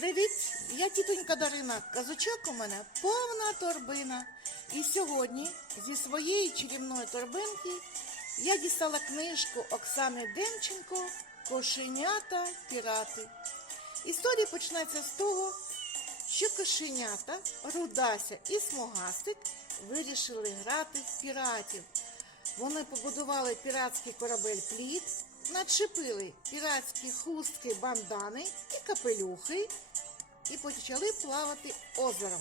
Привіт! Я тітонька Дарина. Казочок у мене повна торбина. І сьогодні зі своєї чарівної торбинки я дістала книжку Оксани Демченко Кошенята пірати. Історія починається з того, що кошенята, Рудася і Смугастик вирішили грати в піратів. Вони побудували піратський корабель плід, начепили піратські хустки, бандани і капелюхи і почали плавати озером.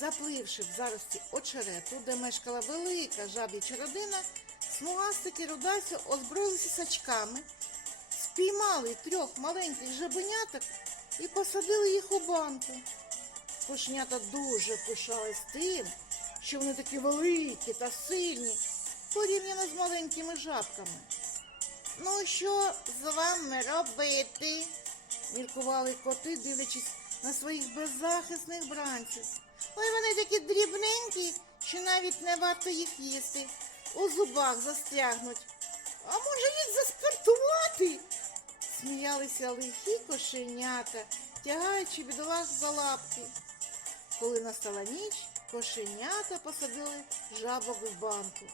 Запливши в зарості очерету, де мешкала велика жаб'яча родина, смугастик і Рудася озброїлися сачками, спіймали трьох маленьких жабеняток і посадили їх у банку. Кошенята дуже пишались тим, що вони такі великі та сильні, порівняно з маленькими жабками. Ну, що з вами робити? міркували коти, дивлячись на своїх беззахисних бранців. Ой, вони такі дрібненькі, що навіть не варто їх їсти. У зубах застрягнуть. А може їх заспиртувати? Сміялися лихі кошенята, тягаючи бідолах за лапки. Коли настала ніч, кошенята посадили жабок в банку.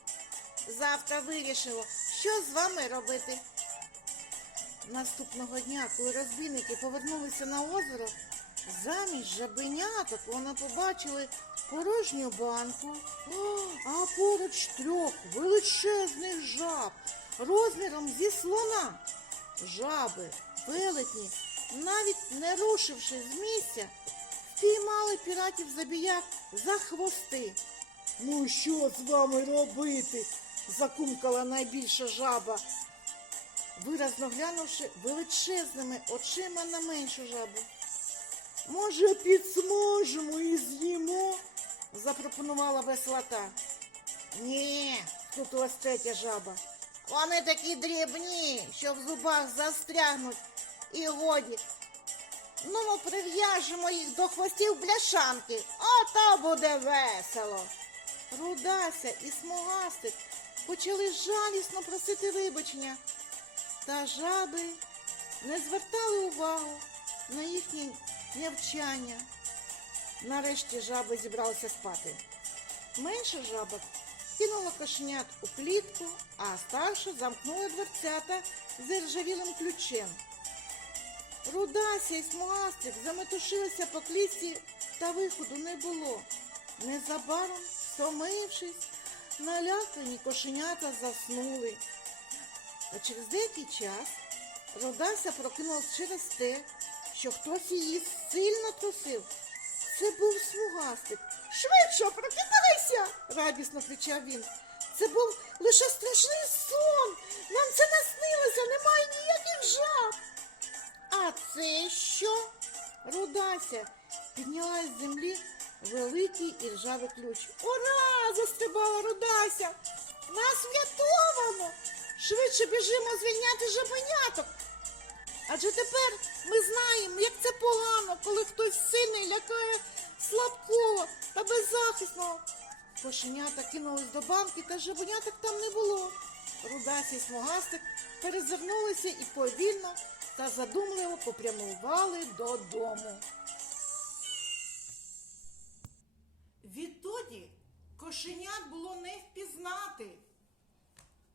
Завтра вирішимо, що з вами робити. Наступного дня, коли розбійники повернулися на озеро, замість жабеняток вони побачили порожню банку, а поруч трьох величезних жаб розміром зі слона. Жаби, велетні, навіть не рушивши з місця, впіймали піратів забіяк за хвости. Ну що з вами робити? Закумкала найбільша жаба, виразно глянувши величезними очима на меншу жабу. Може, підсмажемо і з'їмо? запропонувала веселота. Ні, втрутилась третя жаба. Вони такі дрібні, що в зубах застрягнуть. І годі. Ну, ми прив'яжемо їх до хвостів бляшанки, а то буде весело. Рудася і смугастик почали жалісно просити вибачення, та жаби не звертали увагу на їхнє нявчання. Нарешті жаби зібралися спати. Менша жаба кинула кошенят у клітку, а старша замкнула дверцята з іржавілим ключем. Рудася і смугастик заметушилися по клітці, та виходу не було. Незабаром, стомившись, налякані кошенята заснули. А через деякий час Рудася прокинулась через те, що хтось її сильно трусив. Це був смугастик. Швидше, прокидайся! радісно кричав він. Це був лише страшний сон. Нам це наснилося, немає ніяких жаб. А це що? Рудася підняла з землі великий і ржавий ключ. Ура! Застрибала Рудася. Нас врятовано! Швидше біжимо звільняти жабеняток. Адже тепер ми знаємо, як це погано, коли хтось сильний лякає слабкого та беззахисного. Кошенята кинулись до банки, та жабеняток там не було. Рудася і смугастик перезирнулися і повільно та задумливо попрямували додому. Кошенят було не впізнати.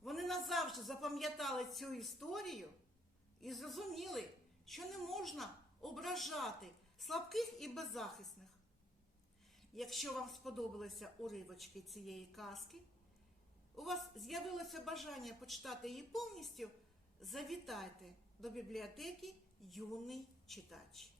Вони назавжди запам'ятали цю історію і зрозуміли, що не можна ображати слабких і беззахисних. Якщо вам сподобалися уривочки цієї казки, у вас з'явилося бажання почитати її повністю, завітайте до бібліотеки Юний читач.